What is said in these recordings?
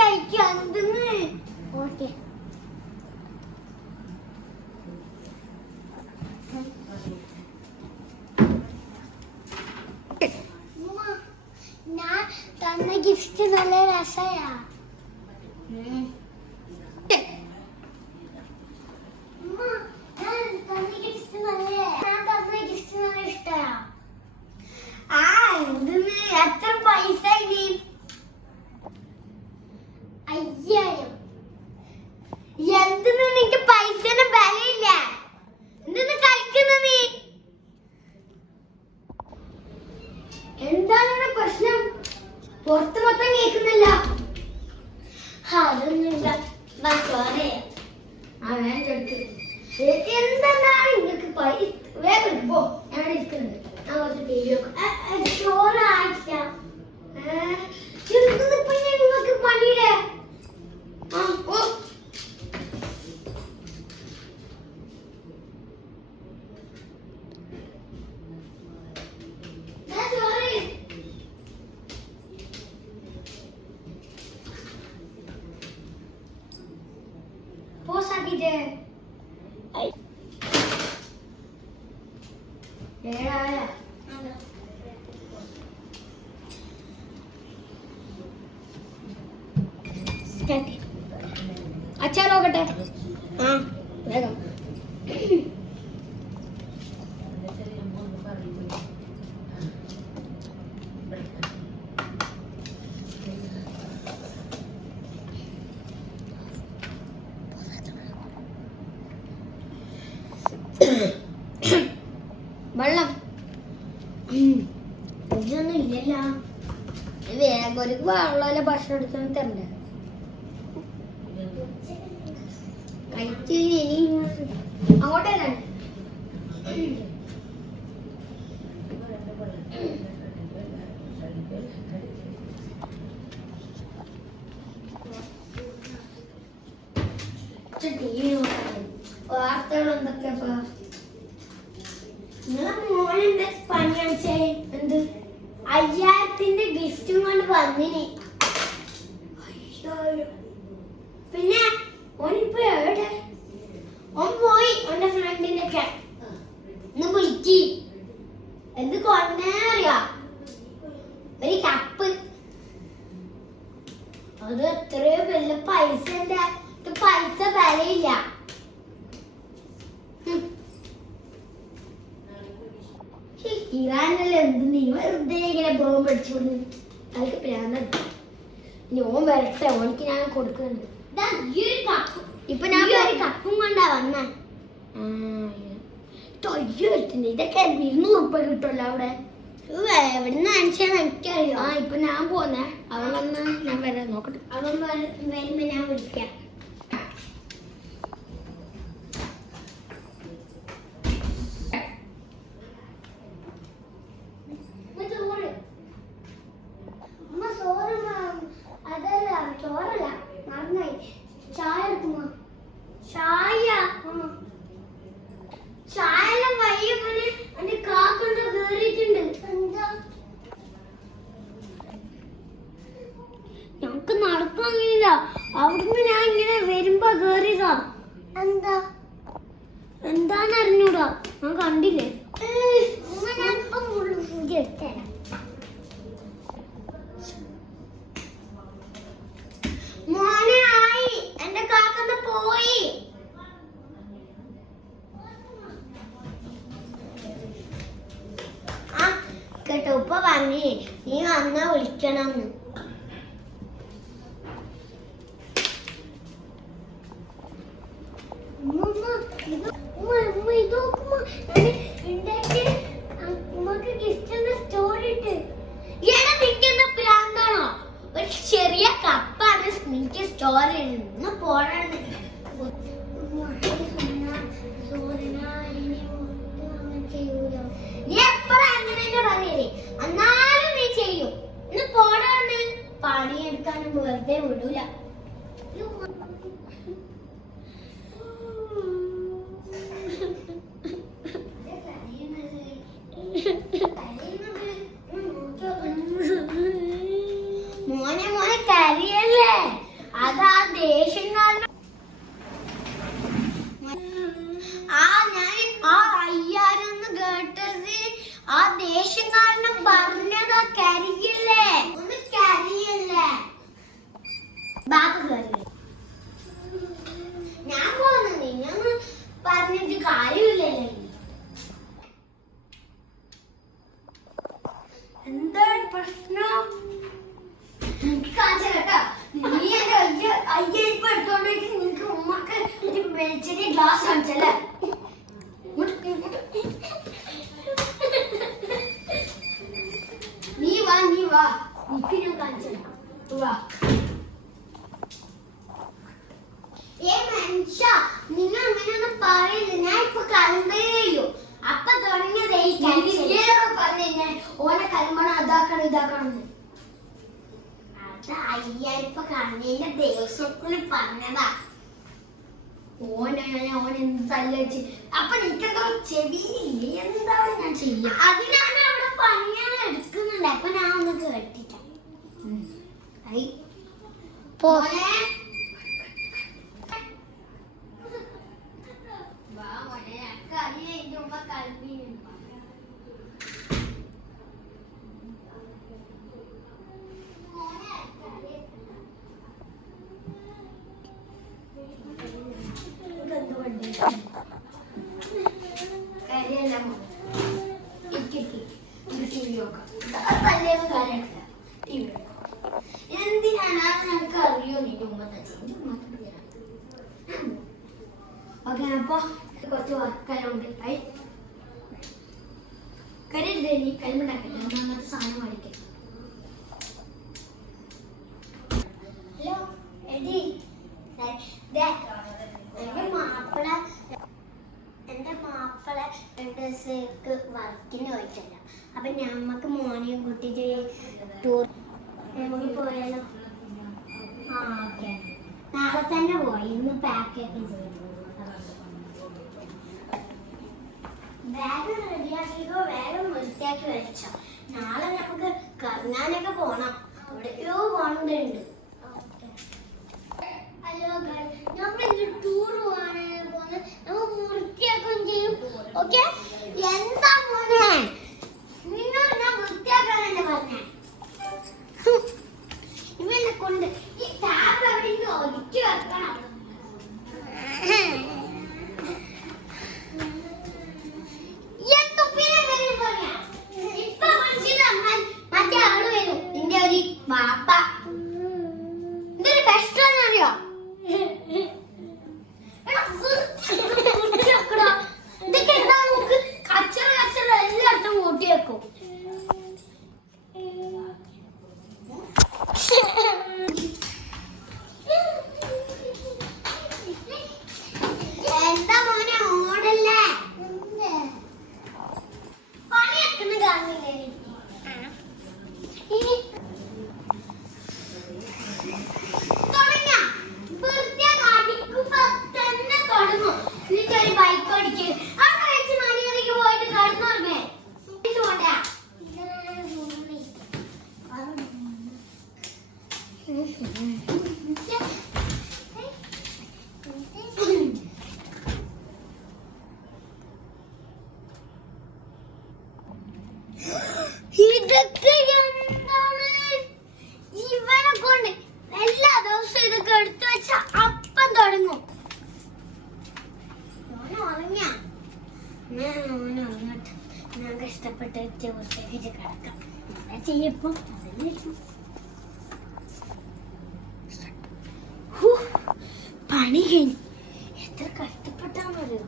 കഴിക്കാം. ഓക്കെ ഞാൻ തന്ന ഗിഫ്റ്റ് നല്ല രസയാ. എത്ര പൈസ? 5000. എന്തിനാ നിനക്ക് പൈസയുടെ വിലയില്ല? എന്തിനാ കളിക്കുന്ന നീ? എന്താണ് പ്രശ്നം? പുറത്ത് മൊത്തം കേൾക്കുന്നില്ല. അതൊന്നുമില്ല. എന്താണ് നിങ്ങൾക്ക് വേഗം പോ. ഞാൻ ഇരിക്കുന്നുണ്ട്. ഞാൻ കുറച്ച് ടി വി നോക്കാം. ചോറാഴ്ച നിങ്ങൾക്ക് പണിയുടെ अच्छा रोकटे हाँ വേഗം വെള്ളം ഇതൊന്നും ഇല്ലല്ല. വേഗം ഒരു വെള്ളം ഭക്ഷണം എടുക്കാൻ തരണ്ടേ? അങ്ങോട്ടേ വാർത്തകൾ എന്തൊക്കെയാ? നിങ്ങളെ മോനെ പണി കാണിച്ചേ. എന്ത് 5000ന്റെ ഗിഫ്റ്റും കൊണ്ട് വന്നിനി. പിന്നെ ഓനിപ്പോ എവിടെ? ഓൻ പോയി ഓന്റെ ഫ്രണ്ടിന്റെ ഒക്കെ ഒന്ന് വിളിക്കി. എന്ത് കൊണ്ടേ അറിയാ? ഒരു കപ്പ്. അത് എത്രയോ വലിയ പൈസ. പൈസ വിലയില്ല. ഇറാനല്ല. എന്ത് നീ വെറുതെ ഇങ്ങനെ ബോംബ് അടിച്ചോണ്ട് അതൊക്കെ പ്രാന്ത. ഇനി ഓൻ വരട്ടെ. ഓനിക്ക് ഞാൻ കൊടുക്കുന്നുണ്ട്. ഇപ്പൊ ഞാൻ ഒരു കപ്പും കൊണ്ടാ വന്ന. ഇതൊക്കെ 200 രൂപ കിട്ടുമല്ലോ അവിടെ. എവിടുന്ന് അടിച്ചാന്ന് എനിക്കറിയോ. ഇപ്പൊ ഞാൻ പോന്നേ. അവൻ വന്ന് ഞാൻ വരാൻ നോക്കട്ടെ. അവൻ വരുമ്പോ ഞാൻ വിളിക്കാം. അതല്ല ചോറല്ല, മറന്നായി. ചായ എടുക്കുമോ? ചായ ചായ വയ്യപ്പന് എന്റെ കാക്കണ്ട കേറിയിട്ടുണ്ട്. എന്താ ഞങ്ങക്ക് നടക്കാൻ കഴിയില്ല. അവിടുന്ന് ഞാൻ ഇങ്ങനെ വരുമ്പോ കേറിയതാ. എന്താന്ന് അറിഞ്ഞൂടാ. ഞാൻ കണ്ടില്ലേ. ഞാൻ ഇപ്പം എടുത്തരാം. മോനെ ആയി. എന്റെ കാക്കന്ന് പോയി. കേട്ടോ ഉപ്പ പറഞ്ഞേ നീ വന്നാ വിളിക്കണമെന്ന്. ഒരു ചെറിയ കപ്പാണ് എനിക്ക് സ്റ്റോർ ചെയ്യുന്നത്. പോരാണ് നീ എപ്പോഴും അങ്ങനെ പറയല്ലേ. എന്നാലും നീ ചെയ്യും. ഇന്ന് പോടാന്ന് പണിയെടുക്കാനും വെറുതെ വിടൂല. മോനെ കരിയല്ലേ. കാര്യമില്ലല്ലേ. എന്താണ് പ്രശ്നം? എനിക്ക് കാണിച്ച കേട്ടാ, നീ എന്റെ അയ്യപ്പ എടുത്തോണ്ടിട്ട് നിനക്ക് ഉമ്മക്ക് ഒരു വെളിച്ചെറിയ ഗ്ലാസ് കാണിച്ചല്ലേ. നീ വാ നിക്ക് ഞാൻ കാണിച്ചു വാ. മനുഷ്യ നിങ്ങൾ അങ്ങനെയൊന്നും പറയില്ല. ഞാൻ ഇപ്പൊ കളമ്പയോ അപ്പൊ തുടങ്ങിയതേ പറഞ്ഞു ഓനെ കലമ്പണം അതാക്കണം ഇതാക്കണം. അത് അയ്യായിരപ്പ കളഞ്ഞതിന്റെ ദിവസത്തിൽ പറഞ്ഞതാ. ഓനെന്ത് തല്ല വെച്ച് അപ്പൊ നിനക്കെന്തോ ചെവിയില്ലേ? എന്താണ് ഞാൻ ചെയ്യാ? അതിനാണ് അവിടെ പണിയാണ് എടുക്കുന്നുണ്ട്. അപ്പൊ ഞാൻ ഒന്ന് കേട്ടിട്ട എന്തിനാണ് ഞങ്ങൾക്ക് അറിയോ നിന്റെ ഓക്കെ. അപ്പൊ കുറച്ച് വർക്കെല്ലാം കരുതേ നീ കൽമുണ്ടാക്കില്ല. ഒന്നാമത്തെ സാധനം മേടിക്കാം. ഹലോ എടി, എന്റെ മാപ്പിള 2 ദിവസത്തേക്ക് വർക്കിന് പോയിട്ടില്ല. അപ്പൊ ഞമ്മക്ക് മോനെയും കൂട്ടിട്ട് ടൂർ നമുക്ക് പോയാലോ? ആ ഓക്കെ, നാളെ തന്നെ പോയി. ഇന്ന് പാക്ക് ഒക്കെ ചെയ്തു. ബാഗ് റെഡിയാക്കിക്കോ, വേഗം വൃത്തിയാക്കി വെച്ചോ. നാളെ നമുക്ക് കർണാനൊക്കെ പോണം. എവിടെയോ പോകേണ്ടതുണ്ട്. ഹലോ നമ്മൾ ടൂർ പോവാണ് പോകുന്നത്. നമുക്ക് വൃത്തിയാക്കുകയും ചെയ്യും. ഓക്കെ, എന്താ മോനെ നിന്നോട് ഞാൻ വൃത്തിയാക്കാനല്ലേ പറഞ്ഞേ? ഇവനെ കൊണ്ട് ഈ ടാബ് എവിടെയെങ്കിലും ഒതുക്കി വെക്കണം. ഇപ്പൊ മറ്റേ ആള് വരും. നിന്റെ ഒരു വാപ്പ എന്തൊരു കഷ്ടമെന്നറിയോ? ഇതൊക്കെ എന്താ നോക്ക്, കച്ചറ എല്ലായിടത്തും കൂട്ടി വെക്കും. എന്താ മോനെ ഓടല്ലേ? പണിയെടുക്കുന്ന കാണുന്നില്ലേ? ബൈക്ക് ഓടിക്കല് അവിടെ വെച്ച് മണിയറിക്ക് പോയിട്ട് കടന്നുറങ്ങേ. ഇതൊക്കെ എന്താണ്? ഇവനെ കൊണ്ട് എല്ലാ ദിവസവും ഇതൊക്കെ എടുത്തു വെച്ച അപ്പം തുടങ്ങും. ഞാൻ കഷ്ടപ്പെട്ട് വൃത്തിയാക്കി കിടക്കാം. എന്താ ചെയ്യപ്പോ? പണി കഴിഞ്ഞു. എത്ര കഷ്ടപ്പെട്ടാന്നറിയോ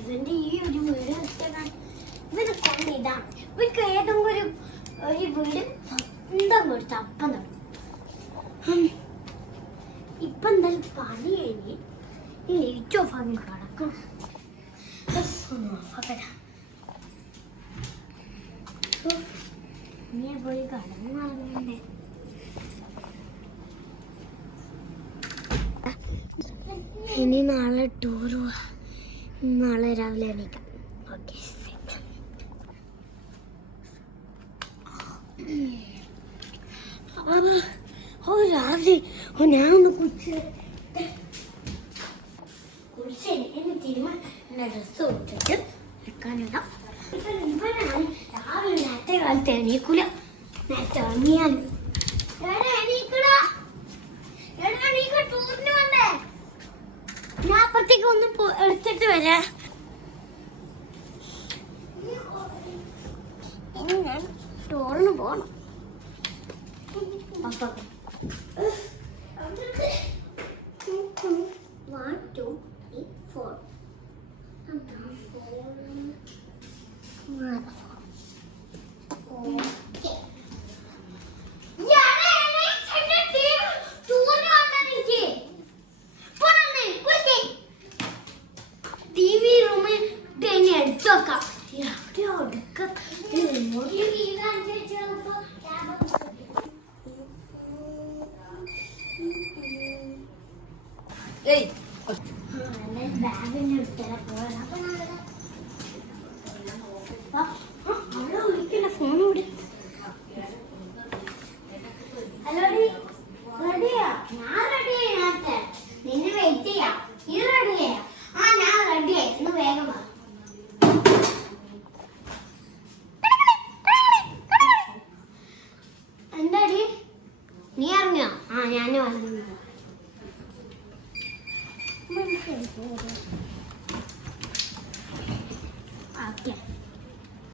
ഇവന്റെ ഈ ഒരു വീട് വൃത്തിയാക്കാൻ. ഇവനെ കൊണ്ട് ഇതാണ്. ഇവർക്ക് ഏതെങ്കിലും ഒരു വീട് സ്വന്തം കൊടുത്ത് അപ്പം തുടങ്ങും. ഇപ്പൊ എന്തായാലും പണി കഴിഞ്ഞ് ഈ ലൈറ്റ് ഓഫ് ആക്കി കിടക്കണം. നീ പോയി കടന്നുറങ്ങണ്ടേ? ഇനി നാളെ ടൂർ പോവാ. നാളെ രാവിലെ എണീക്കാം. ഓക്കെ രാവിലെ ഞാൻ ഒന്ന് കുടിച്ച് എന്നെ തിരുമാൻ എന്റെ ഡ്രസ്സ് കൊടുത്തിട്ട് വെക്കാനിടാം. ഇവനാണ് രാവിലെ നേരത്തെ കാലത്ത് എണീക്കൂല. നേരത്തെ ഇറങ്ങിയാൽ ടൂറിന് വന്നേ. ഞാൻ അപ്പുറത്തേക്ക് ഒന്ന് എടുത്തിട്ട് വരാം. പോണം. One, two, three, four. ഏയ് ബാഗിന്റെ അടുത്തല്ല പോരാ. അവിടെ വിളിക്കണ്ട, ഫോൺ ഇവിടെ. ഹലോ റെഡിയാ? ഞാൻ റെഡിയായി. നേരത്തെ നിന്നെ വെയിറ്റ് ചെയ്യാം. ഇത് റെഡിയാ? ആ ഞാൻ റെഡിയായി. ഒന്ന് വേഗം വാ. എന്താടി നീ ഇറങ്ങിയോ? ആ ഞാൻ വന്നു. ഓക്കെ